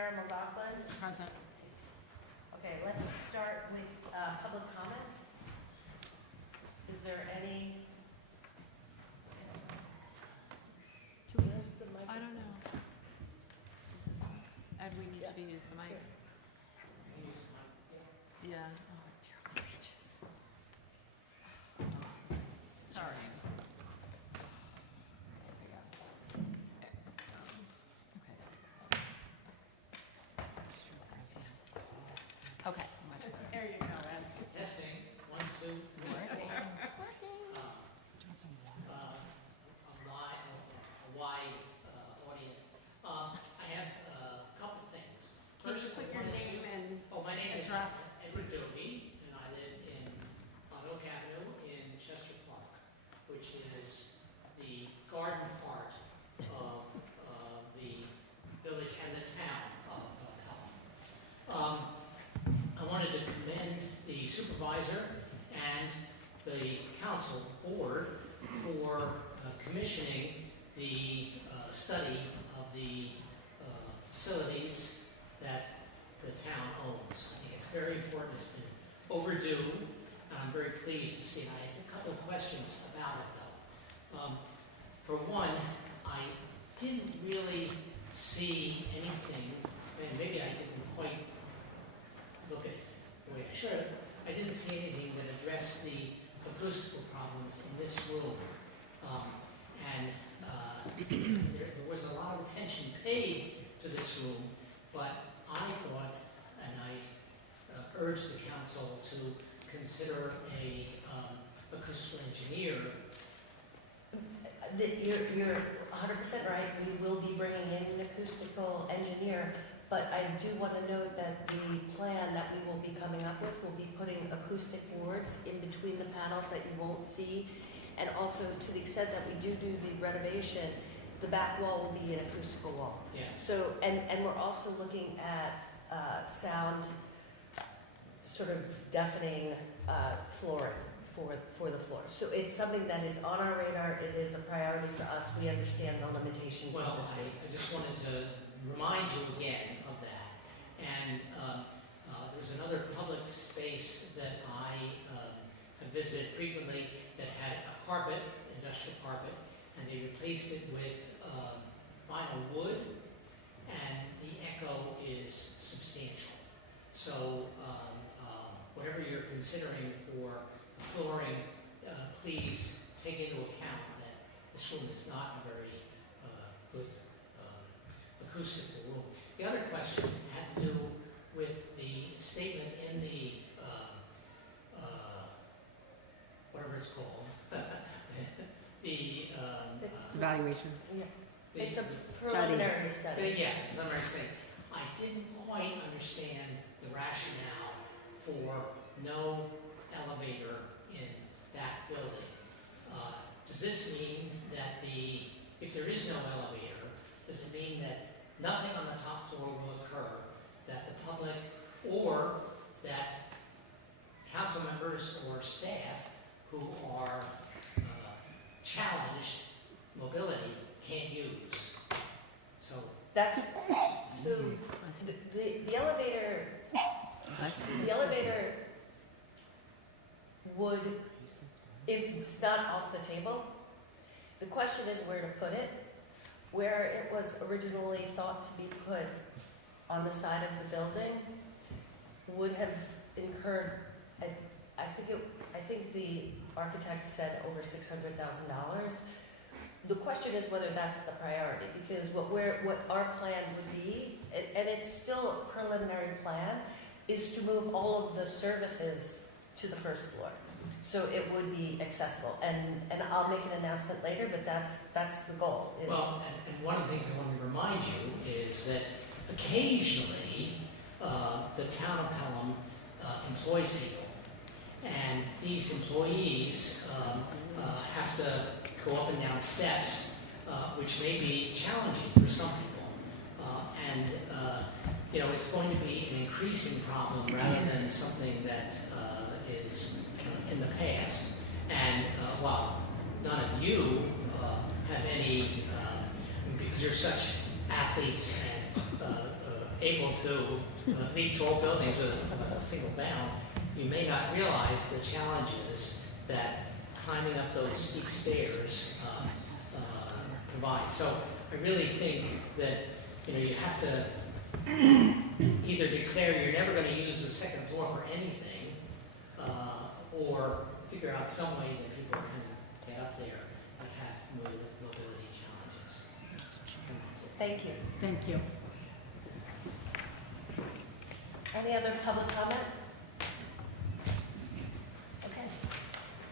Tara McLaughlin. Present. Okay, let's start with public comment. Is there any? Where's the mic? I don't know. Is this one? Ed, we need Yeah. to use the mic. Yeah. Oh, it barely reaches. Sorry. Okay. Much better. There you go, Ed. Testing, 1, 2, 3. Working. A wide audience. I have a couple things. Can you First, put I your wanted to- name and Oh, my name is address? Edward Doty, and I live on Oak Avenue in Chester Park, which is the garden part of the village and the town of Pelham. I wanted to commend the supervisor and the council board for commissioning the study of the facilities that the town owns. I think it's very important. It's been overdue, and I'm very pleased to see it. I had a couple of questions about it, though. For one, I didn't really see anything, and maybe I didn't quite look at it the way I should. I didn't see anything that addressed the acoustical problems in this room. There was a lot of attention paid to this room, but I thought, and I urged the council to consider a acoustical engineer. You're 100% right. We will be bringing in an acoustical engineer, but I do want to note that the plan that we will be coming up with will be putting acoustic boards in between the panels that you won't see. And also, to the extent that we do the renovation, the back wall will be an acoustical wall. Yeah. So, and we're also looking at sound, sort of deafening flooring for the floor. So it's something that is on our radar. It is a priority for us. We understand the limitations Well, of this room. I just wanted to remind you again of that. And there's another public space that I have visited frequently that had a carpet, industrial carpet, and they replaced it with vinyl wood, and the echo is substantial. So whatever you're considering for the flooring, please take into account that this room is not a very good acoustical room. The other question had to do with the statement in the whatever it's called, the Evaluation. Yeah. the- It's a study. preliminary study. yeah, preliminary study. I didn't quite understand the rationale for no elevator in that building. Does this mean that if there is no elevator, does it mean that nothing on the top floor will occur, that the public or that council members or staff who are challenged mobility can't use? So That's so the elevator. The elevator is not off the table. The question is where to put it. Where it was originally thought to be put on the side of the building would have incurred, I think the architect said over $600,000. The question is whether that's the priority, because what our plan would be, and it's still a preliminary plan, is to move all of the services to the first floor, so it would be accessible. And I'll make an announcement later, but that's the goal. Is well, and one of the things I want to remind you is that occasionally the town of Pelham employs people, and these employees have to go up and down steps, which may be challenging for some people. It's going to be an increasing problem rather than something that is in the past. And while none of you have any, because you're such athletes and able to leap tall buildings with a single bound, you may not realize the challenges that climbing up those steep stairs provide. So I really think that you have to either declare you're never going to use the second floor for anything, or figure out some way that people can get up there that have mobility challenges. And that's it. Thank you. Thank you. Any other public comment? Okay.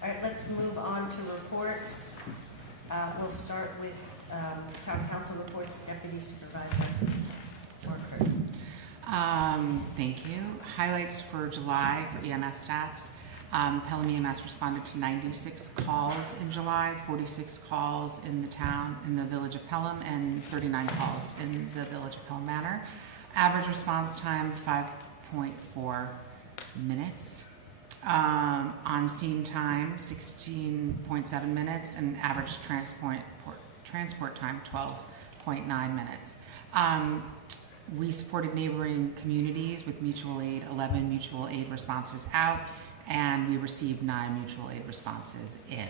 All right, let's move on to reports. We'll start with Town Council reports, Deputy Supervisor Worker. Thank you. Highlights for July for EMS stats. Pelham EMS responded to 96 calls in July, 46 calls in the town, in the village of Pelham, and 39 calls in the village of Pelham Manor. Average response time, 5.4 minutes. On-scene time, 16.7 minutes, and average transport time, 12.9 minutes. We supported neighboring communities with mutual aid, 11 mutual aid responses out, and we received 9 mutual aid responses in.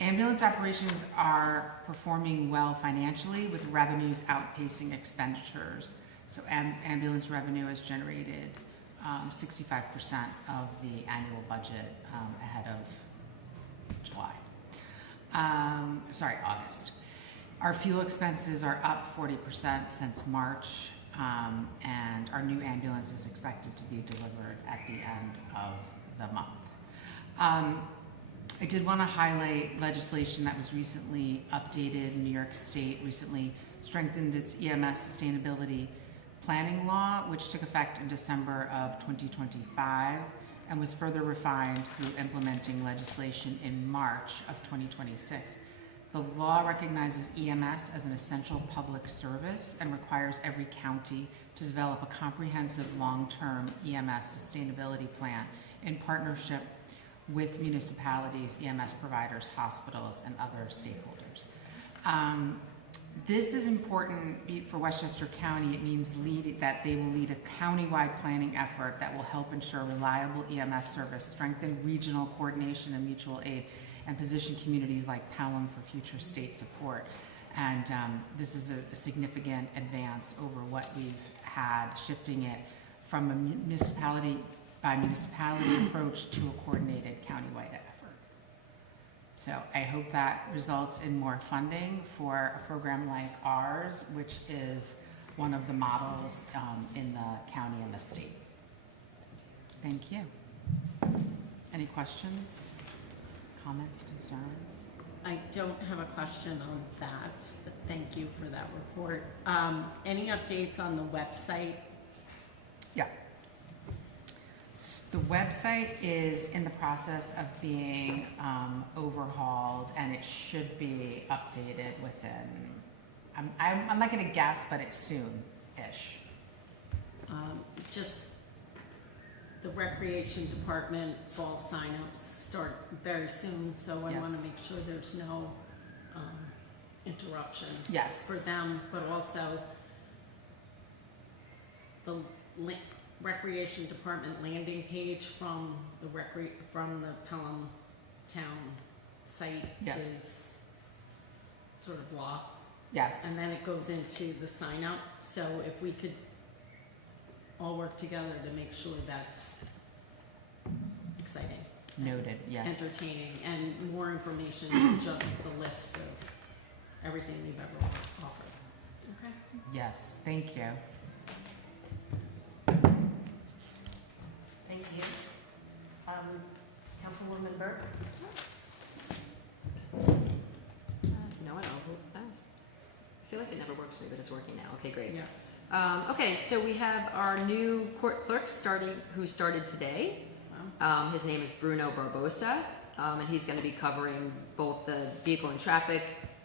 Ambulance operations are performing well financially with revenues outpacing expenditures. So ambulance revenue has generated 65% of the annual budget ahead of August. Our fuel expenses are up 40% since March, and our new ambulance is expected to be delivered at the end of the month. I did want to highlight legislation that was recently updated. New York State recently strengthened its EMS sustainability planning law, which took effect in December of 2025 and was further refined through implementing legislation in March of 2026. The law recognizes EMS as an essential public service and requires every county to develop a comprehensive long-term EMS sustainability plan in partnership with municipalities, EMS providers, hospitals, and other stakeholders. This is important for Westchester County. It means that they will lead a countywide planning effort that will help ensure reliable EMS service, strengthen regional coordination and mutual aid, and position communities like Pelham for future state support. And this is a significant advance over what we've had, shifting it from a municipality by municipality approach to a coordinated countywide effort. So I hope that results in more funding for a program like ours, which is one of the models in the county and the state. Thank you. Any questions, comments, concerns? I don't have a question on that, but thank you for that report. Any updates on the website? Yeah. The website is in the process of being overhauled, and it should be updated within, I'm not going to guess, but it's soon-ish. Just the recreation department fall signups start very soon, so I Yes. want to make sure there's no interruption Yes. for them, but also the recreation department landing page from the Pelham Town site Yes. is sort of blah. Yes. And then it goes into the sign up, so if we could all work together to make sure that's exciting. Noted, yes. Entertaining, and more information than just the list of everything we've ever offered. Okay? Yes, thank you. Thank you. Councilwoman Burke? No, I don't. Oh. I feel like it never works for me, but it's working now. Okay, great. Yeah. Okay, so we have our new court clerk who started today. Wow. His name is Bruno Barbosa, and he's going to be covering both the vehicle and traffic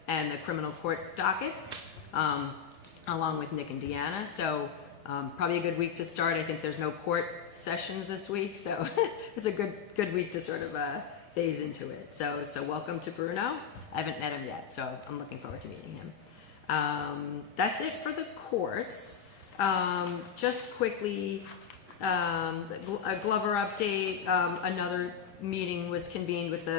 and the criminal court dockets, along with Nick and Deanna. So probably a good week to start. I think there's no court sessions this week, so it's a good week to sort of phase into it. So welcome to Bruno. I haven't met him yet, so I'm looking forward to meeting him. That's it for the courts. Just quickly, a Glover update. Another meeting was convened with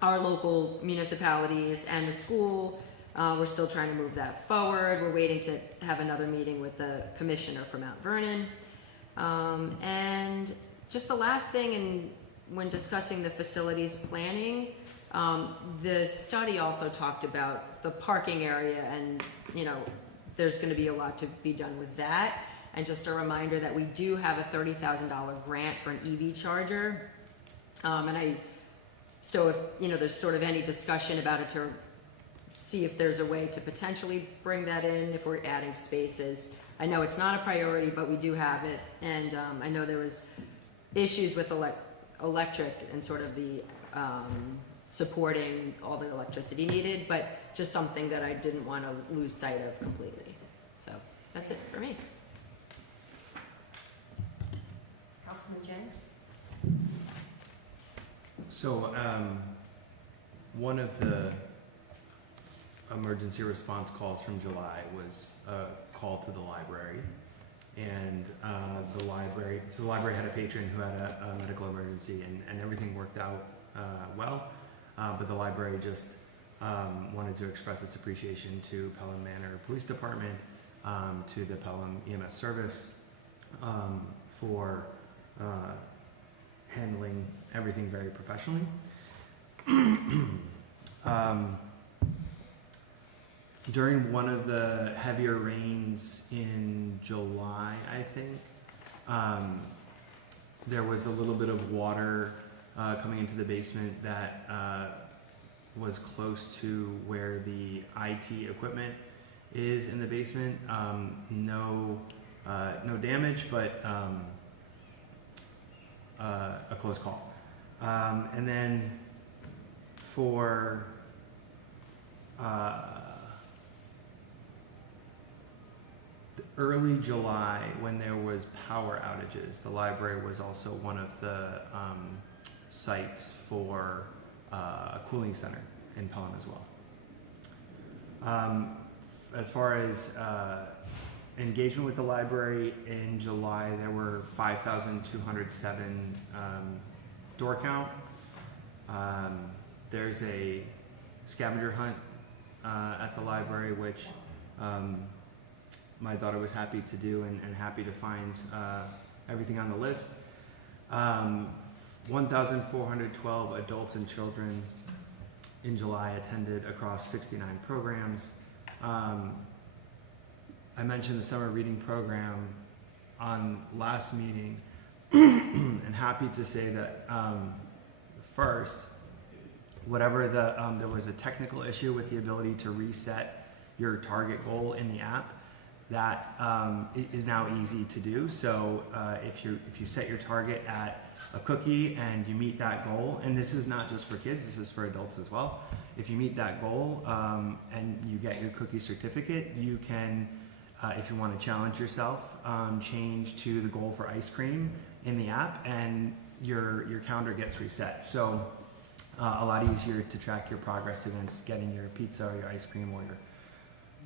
our local municipalities and the school. We're still trying to move that forward. We're waiting to have another meeting with the commissioner for Mount Vernon. And just the last thing, and when discussing the facilities planning, the study also talked about the parking area, and there's going to be a lot to be done with that. And just a reminder that we do have a $30,000 grant for an EV charger. So if there's sort of any discussion about it, to see if there's a way to potentially bring that in if we're adding spaces. I know it's not a priority, but we do have it, and I know there was issues with electric and sort of the supporting all the electricity needed, but just something that I didn't want to lose sight of completely. So that's it for me. Councilman Jennings? So, one of the emergency response calls from July was a call to the library. And the library had a patron who had a medical emergency, and everything worked out well. But the library just wanted to express its appreciation to Pelham Manor Police Department, to the Pelham EMS service, for handling everything very professionally. During one of the heavier rains in July, I think, there was a little bit of water coming into the basement that was close to where the IT equipment is in the basement. No damage, but a close call. And then for early July, when there was power outages, the library was also one of the sites for a cooling center in Pelham as well. As far as engagement with the library in July, there were 5,207 door count. There's a scavenger hunt at the library, which my daughter was happy to do and happy to find everything on the list. 1,412 adults and children in July attended across 69 programs. I mentioned the summer reading program on last meeting, and happy to say that first, whatever there was a technical issue with the ability to reset your target goal in the app, that is now easy to do. So if you set your target at a cookie and you meet that goal, and this is not just for kids, this is for adults as well. If you meet that goal and you get your cookie certificate, you can, if you want to challenge yourself, change to the goal for ice cream in the app, and your calendar gets reset. So a lot easier to track your progress against getting your pizza or your ice cream or your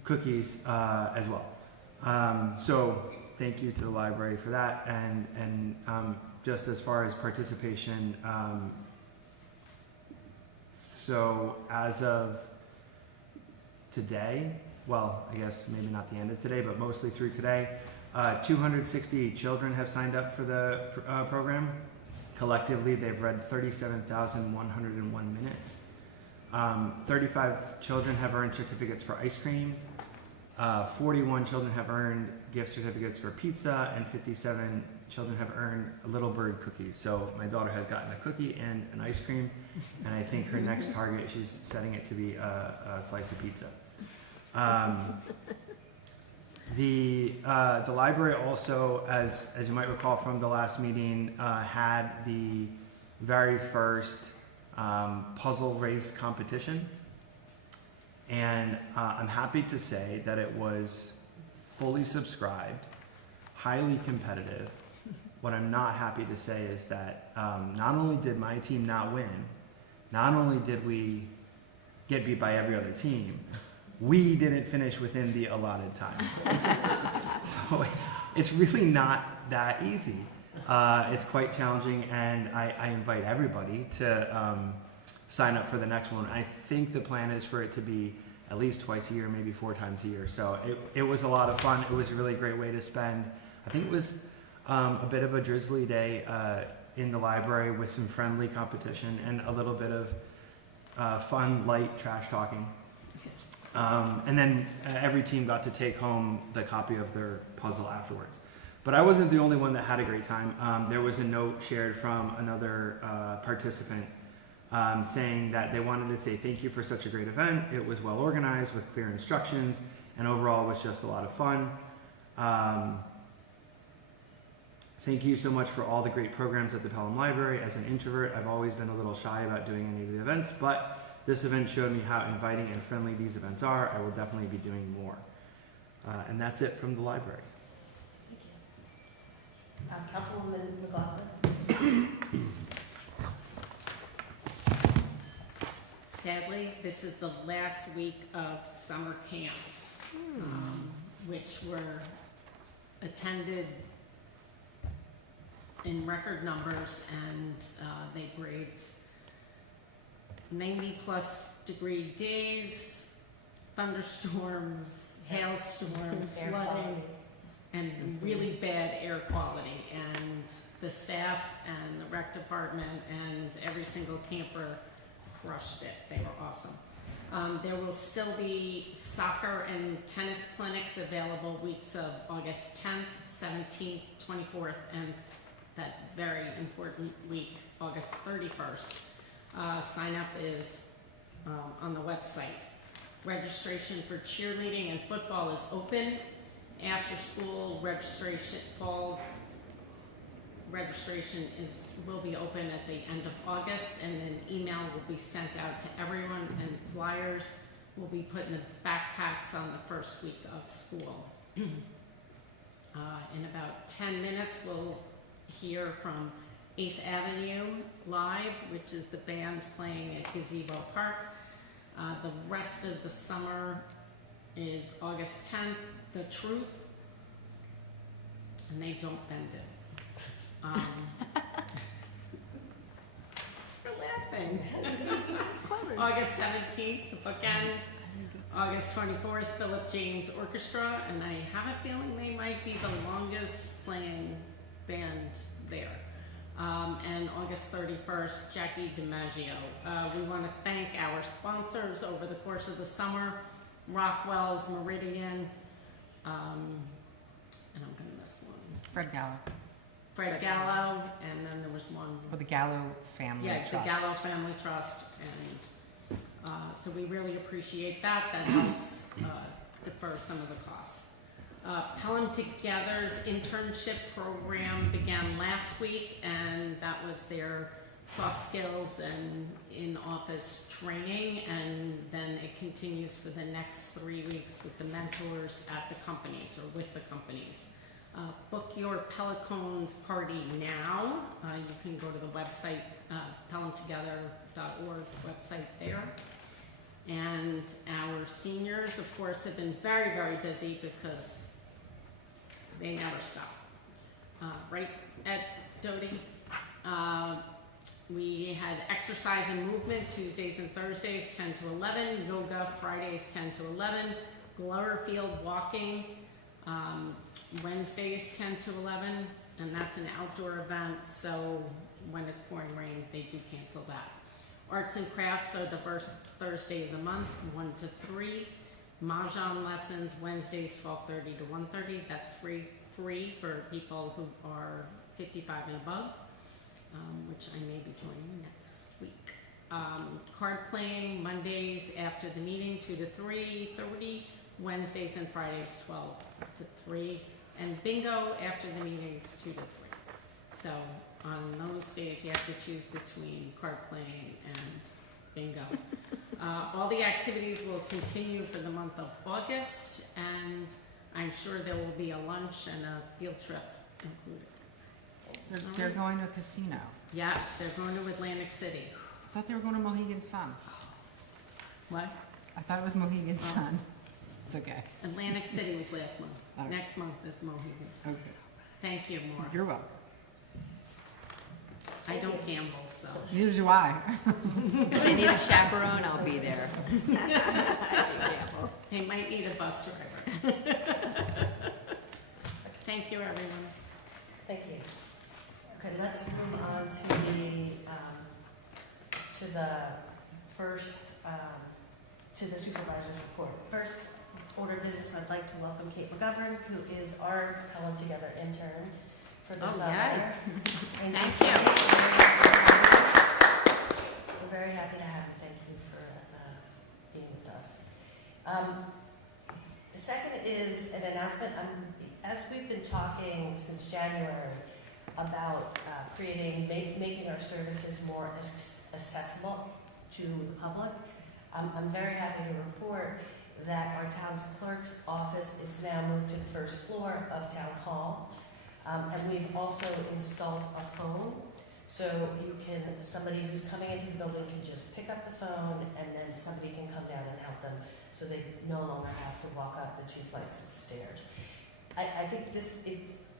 cookies as well. So thank you to the library for that, and just as far as participation, so as of today, well, I guess maybe not the end of today, but mostly through today, 268 children have signed up for the program. Collectively, they've read 37,101 minutes. 35 children have earned certificates for ice cream. 41 children have earned gift certificates for pizza, and 57 children have earned Little Bird cookies. So my daughter has gotten a cookie and an ice cream, and I think her next target, she's setting it to be a slice of pizza. The library also, as you might recall from the last meeting, had the very first puzzle race competition. And I'm happy to say that it was fully subscribed, highly competitive. What I'm not happy to say is that not only did my team not win, not only did we get beat by every other team, we didn't finish within the allotted time. So it's really not that easy. It's quite challenging, and I invite everybody to sign up for the next one. I think the plan is for it to be at least twice a year, maybe 4 times a year. So it was a lot of fun. It was a really great way to spend, I think it was a bit of a drizzly day in the library with some friendly competition and a little bit of fun, light trash talking. And then every team got to take home the copy of their puzzle afterwards. But I wasn't the only one that had a great time. There was a note shared from another participant saying that they wanted to say thank you for such a great event. It was well organized with clear instructions, and overall was just a lot of fun. Thank you so much for all the great programs at the Pelham Library. As an introvert, I've always been a little shy about doing any of the events, but this event showed me how inviting and friendly these events are. I will definitely be doing more. And that's it from the library. Thank you. Councilwoman McLaughlin? Sadly, this is the last week of summer camps, which were attended in record numbers, and they braved 90+ degree days, thunderstorms, hailstorms, Air flooding, quality. and really bad air quality. And the staff and the rec department and every single camper crushed it. They were awesome. There will still be soccer and tennis clinics available weeks of August 10th, 17th, 24th, and that very important week, August 31st. Sign up is on the website. Registration for cheerleading and football is open. After school registration will be open at the end of August, and an email will be sent out to everyone, and flyers will be put in the backpacks on the first week of school. In about 10 minutes, we'll hear from 8th Avenue Live, which is the band playing at Gazebo Park. The rest of the summer is August 10th, The Truth, and they don't bend it. Thanks for laughing. It's clever. August 17th, The Bookends. August 24th, Philip James Orchestra, and I have a feeling they might be the longest playing band there. And August 31st, Jackie DiMaggio. We want to thank our sponsors over the course of the summer, Rockwell's, Meridian, and I'm going to miss one. Fred Gallo, Fred Gallo, and then there was one. or the Gallo Family Trust. The Gallo Family Trust, and so we really appreciate that. That helps defer some of the costs. Pelham Together's internship program began last week, and that was their soft skills and in-office training, and then it continues for the next 3 weeks with the mentors at the companies or with the companies. Book your Pelicones party now. You can go to the website, pelhamtogether.org website there. And our seniors, of course, have been very, very busy because they never stop. Right, Ed, Dodie? We had exercise and movement Tuesdays and Thursdays, 10 to 11. Yoga Fridays, 10 to 11. Gloverfield walking, Wednesdays, 10 to 11. And that's an outdoor event, so when it's pouring rain, they do cancel that. Arts and crafts are the first Thursday of the month, 1 to 3. Mahjong lessons, Wednesdays, 12:30 to 1:30. That's free for people who are 55 and above, which I may be joining next week. Card playing, Mondays after the meeting, 2 to 3:30. Wednesdays and Fridays, 12 to 3. And bingo after the meetings, 2 to 3. So on those days, you have to choose between card playing and bingo. All the activities will continue for the month of August, and I'm sure there will be a lunch and a field trip included. They're going to a casino. Yes, they're going to Atlantic City. I thought they were going to Mohegan Sun. What? I thought it was Mohegan Sun. It's okay. Atlantic City was last month. Okay. Next month is Mohegans. Okay. Thank you, Maura. You're welcome. I don't gamble, so. Neither do I. If they need a chaperone, I'll be there. They might need a bus driver. Thank you, everyone. Thank you. Okay, let's move on to the first, to the supervisor's report. First order of business, I'd like to welcome Kate McGovern, who is our Pelham Together intern for the Oh, summer. yeah. And Thank we're very happy to have you. Thank you for being with us. The second is an announcement. As we've been talking since January about making our services more accessible to the public, I'm very happy to report that our town clerk's office is now moved to the first floor of Town Hall. And we've also installed a phone, so somebody who's coming into the building can just pick up the phone, and then somebody can come down and help them, so they no longer have to walk up the 2 flights of stairs. I think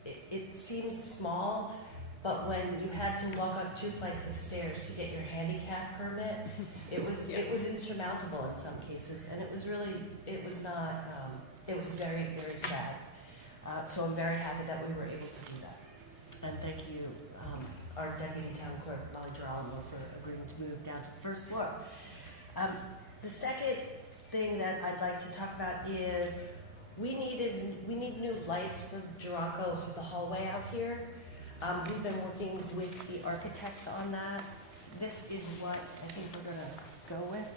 it seems small, but when you had to walk up 2 flights of stairs to get your handicap permit, it was insurmountable in some cases, and it was not, it was very, very sad. So I'm very happy that we were able to do that. And thank you, our Deputy Town Clerk, Molly Geralamo, for agreeing to move down to the first floor. The second thing that I'd like to talk about is we need new lights for Durango, the hallway out here. We've been working with the architects on that. This is what I think we're gonna go with.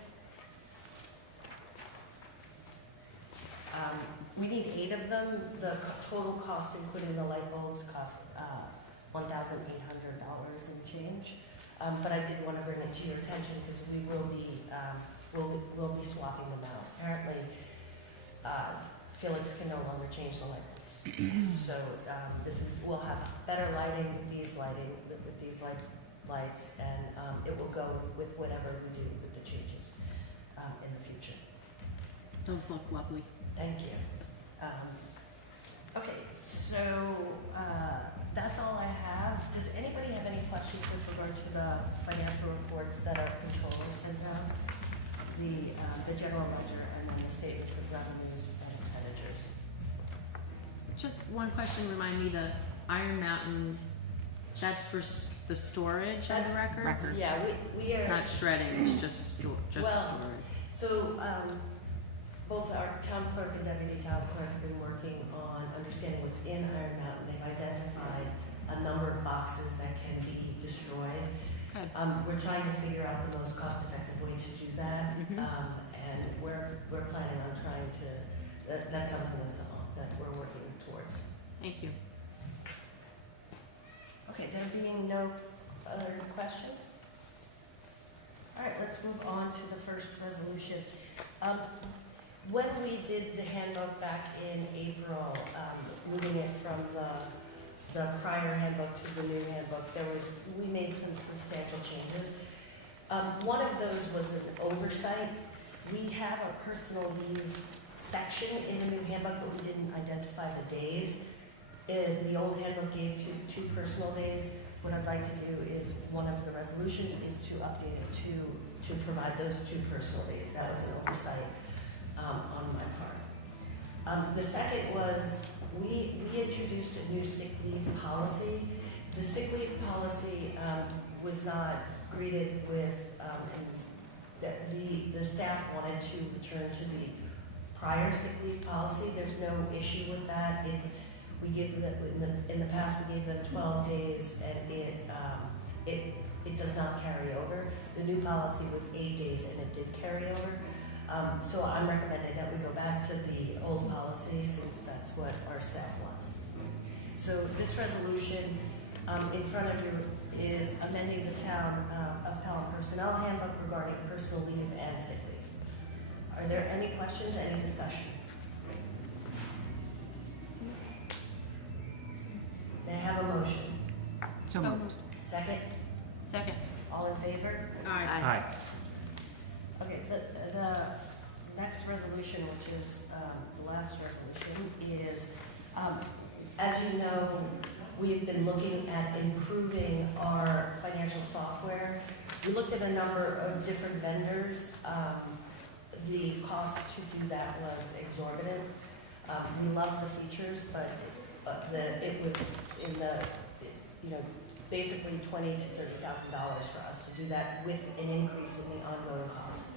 We need 8 of them. The total cost, including the light bulbs, cost $1,800 and change. But I did want to bring it to your attention because we will be we'll be swapping them out. Apparently, Felix can no longer change the light bulbs. So we'll have better lighting with these lights, and it will go with whatever we do with the changes in the future. Those look lovely. Thank you. Okay, so that's all I have. Does anybody have any questions with regard to the financial reports that our controller sends out? The general ledger and then the statements of revenues and expenditures. Just one question, remind me, the Iron Mountain, that's for the storage of the That's- records? Records. Yeah, we are. Not shredding, it's just Well, storage. So, both our town clerk and deputy town clerk have been working on understanding what's in Iron Mountain. They've identified a number of boxes that can be destroyed. Good. We're trying to figure out the most cost-effective way to do that, Mhm. and we're planning on trying to. That's something that we're working towards. Thank you. Okay, there being no other questions? All right, let's move on to the first resolution. When we did the handbook back in April, moving it from the prior handbook to the new handbook, we made some substantial changes. One of those was an oversight. We have a personal leave section in the new handbook, but we didn't identify the days. The old handbook gave two personal days. What I'd like to do is, one of the resolutions is to update it to provide those 2 personal days. That was an oversight on my part. The second was, we introduced a new sick leave policy. The sick leave policy was not greeted with, that the staff wanted to return to the prior sick leave policy. There's no issue with that. We give them, in the past, we gave them 12 days, and it does not carry over. The new policy was 8 days, and it did carry over. So I'm recommending that we go back to the old policy, since that's what our staff wants. So this resolution in front of you is amending the Town of Pelham Personnel Handbook regarding personal leave and sick leave. Are there any questions, any discussion? May I have a motion? So moved. Second? Second. All in favor? Aye. Hi. Okay, the next next resolution, which is the last resolution, is, as you know, we've been looking at improving our financial software. We looked at a number of different vendors. The cost to do that was exorbitant. We love the features, but it was in the, basically $20,000 to $30,000 for us to do that with an increase in the ongoing costs.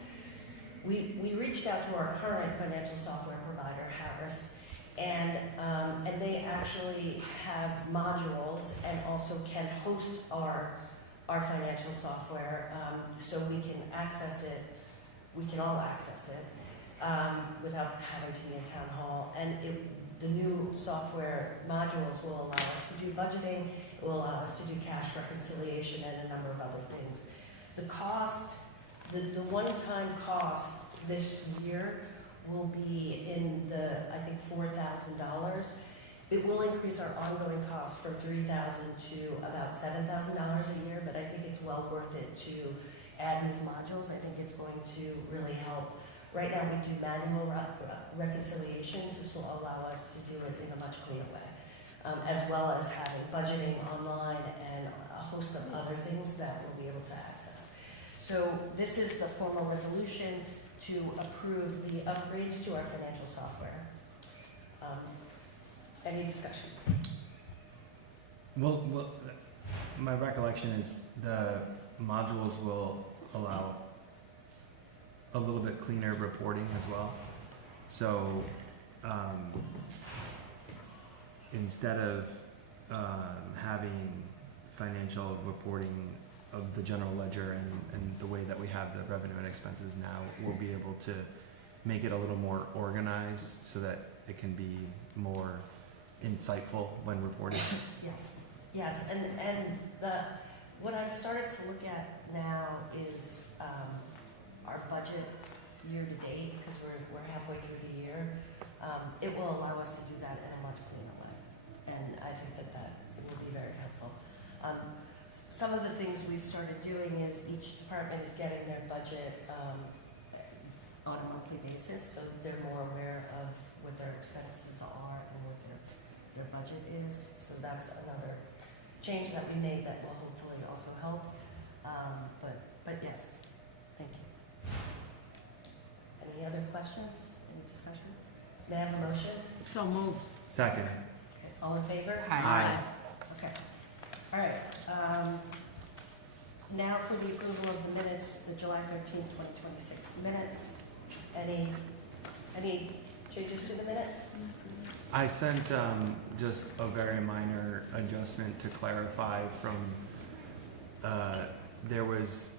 We reached out to our current financial software provider, Harris, and they actually have modules and also can host our financial software, so we can access it. We can all access it without having to be in town hall. And the new software modules will allow us to do budgeting. It will allow us to do cash reconciliation and a number of other things. The cost, the one-time cost this year will be in the, I think, $4,000. It will increase our ongoing costs from $3,000 to about $7,000 a year, but I think it's well worth it to add these modules. I think it's going to really help. Right now we do manual reconciliations. This will allow us to do it in a much cleaner way, as well as having budgeting online and a host of other things that we'll be able to access. So this is the formal resolution to approve the upgrades to our financial software. Any discussion? Well, my recollection is the modules will allow a little bit cleaner reporting as well. So instead of having financial reporting of the general ledger and the way that we have the revenue and expenses now, we'll be able to make it a little more organized so that it can be more insightful when reporting. Yes, and what I've started to look at now is our budget year to date, because we're halfway through the year. It will allow us to do that in a much cleaner way, and I think that it will be very helpful. Some of the things we've started doing is each department is getting their budget on a monthly basis, so they're more aware of what their expenses are and what their budget is. So that's another change that we made that will hopefully also help. But yes, thank you. Any other questions? Any discussion? May I have a motion? So moved. Second. Okay. All in favor? Aye. Okay. All right. Now for the approval of the minutes, the July 13th, 2026 minutes. Any changes to the minutes? I sent just a very minor adjustment to clarify from, there was,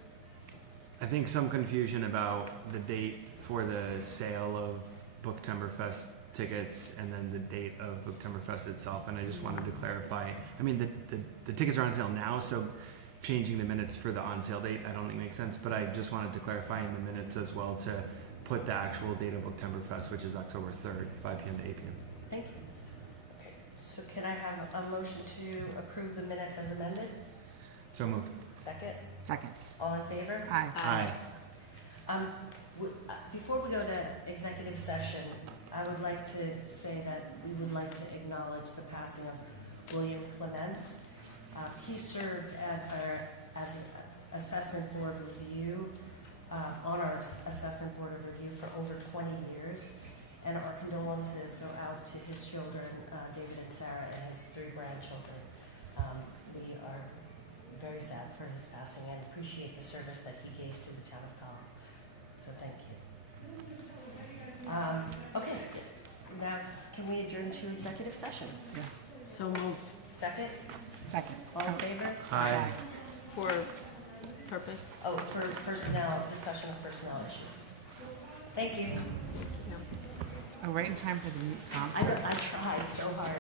I think, some confusion about the date for the sale of Booktoberfest tickets and then the date of Booktoberfest itself, and I just wanted to clarify. I mean, the tickets are on sale now, so changing the minutes for the on sale date I don't think makes sense, but I just wanted to clarify in the minutes as well to put the actual date of Booktoberfest, which is October 3rd, 5 p.m. to 8 p.m. Thank you. Okay. So can I have a motion to approve the minutes as amended? So moved. Second? Second. All in favor? Aye. Aye. Before we go to executive session, I would like to say that we would like to acknowledge the passing of William Clements. He served as an assessment board review, on our assessment board of review for over 20 years. And our condolences go out to his children, David and Sarah, and his 3 grandchildren. We are very sad for his passing and appreciate the service that he gave to the town of Colin. So thank you. Okay, now can we adjourn to executive session? Yes. So moved. Second, Second. all in favor? Aye. For purpose? Oh, for personnel, discussion of personnel issues. Thank you. Oh, right in time for the I concert. tried so hard.